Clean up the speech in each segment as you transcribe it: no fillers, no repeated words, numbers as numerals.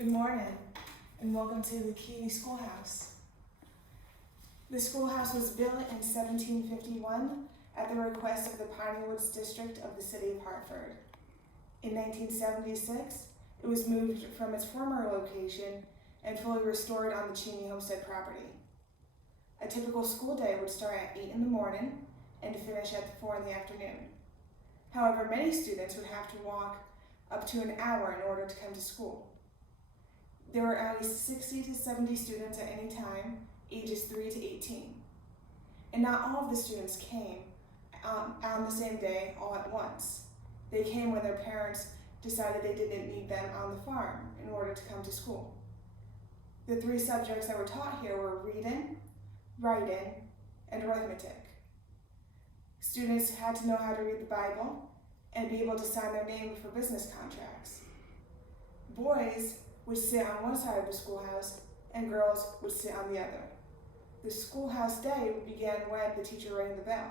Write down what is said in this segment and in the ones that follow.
Good morning, and welcome to the Keeney Schoolhouse. The schoolhouse was built in 1751 at the request of the Piney Woods District of the City of Hartford. In 1976, it was moved from its former location and fully restored on the Keeney Homestead property. A typical school day would start at 8 in the morning and finish at 4 in the afternoon. However, many students would have to walk up to an hour in order to come to school. There were at least 60 to 70 students at any time, ages 3 to 18. And not all of the students came on the same day all at once. They came when their parents decided they didn't need them on the farm in order to come to school. The three subjects that were taught here were reading, writing, and arithmetic. Students had to know how to read the Bible and be able to sign their name for business contracts. Boys would sit on one side of the schoolhouse and girls would sit on the other. The schoolhouse day began when the teacher rang the bell.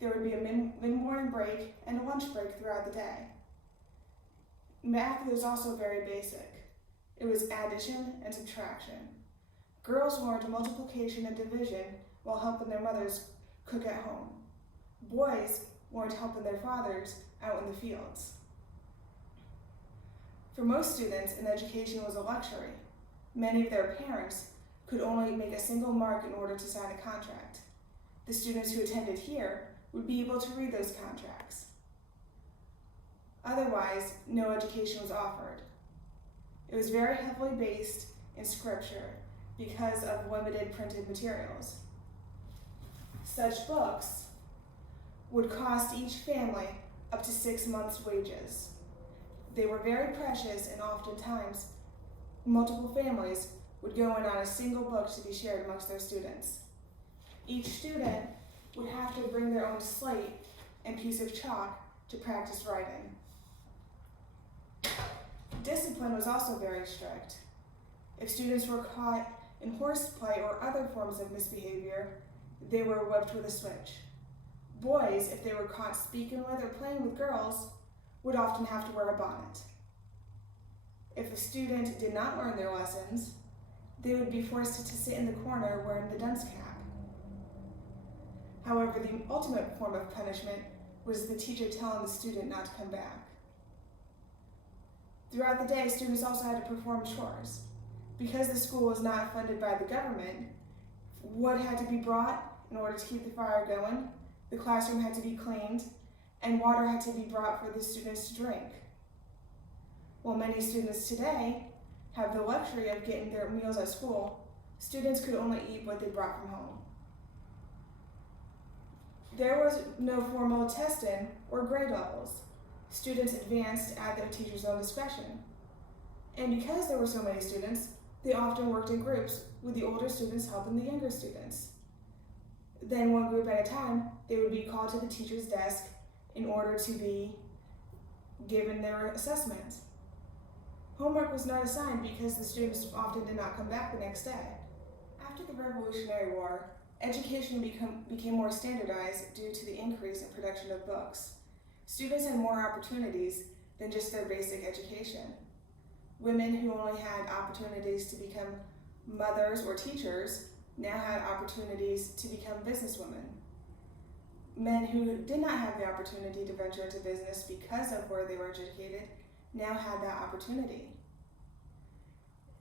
There would be a mid-morning break and a lunch break throughout the day. Math was also very basic. It was addition and subtraction. Girls learned multiplication and division while helping their mothers cook at home. Boys learned helping their fathers out in the fields. For most students, an education was a luxury. Many of their parents could only make a single mark in order to sign a contract. The students who attended here would be able to read those contracts. Otherwise, no education was offered. It was very heavily based in scripture because of limited printed materials. Such books would cost each family up to 6 months' wages. They were very precious, and oftentimes multiple families would go in on a single book to be shared amongst their students. Each student would have to bring their own slate and piece of chalk to practice writing. Discipline was also very strict. If students were caught in horseplay or other forms of misbehavior, they were whipped with a switch. Boys, if they were caught speaking with or playing with girls, would often have to wear a bonnet. If a student did not learn their lessons, they would be forced to sit in the corner wearing the dunce cap. However, the ultimate form of punishment was the teacher telling the student not to come back. Throughout the day, students also had to perform chores. Because the school was not funded by the government, wood had to be brought in order to keep the fire going, the classroom had to be cleaned, and water had to be brought for the students to drink. While many students today have the luxury of getting their meals at school, students could only eat what they brought from home. There was no formal testing or grade levels. Students advanced at their teacher's own discretion. And because there were so many students, they often worked in groups, with the older students helping the younger students. Then one group at a time, they would be called to the teacher's desk in order to be given their assessment. Homework was not assigned because the students often did not come back the next day. After the Revolutionary War, education became more standardized due to the increase in production of books. Students had more opportunities than just their basic education. Women who only had opportunities to become mothers or teachers now had opportunities to become businesswomen. Men who did not have the opportunity to venture into business because of where they were educated now had that opportunity.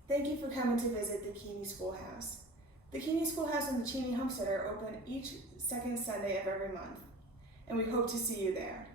Thank you for coming to visit the Keeney Schoolhouse. The Keeney Schoolhouse and the Keeney Homestead are open each second Sunday of every month, and we hope to see you there.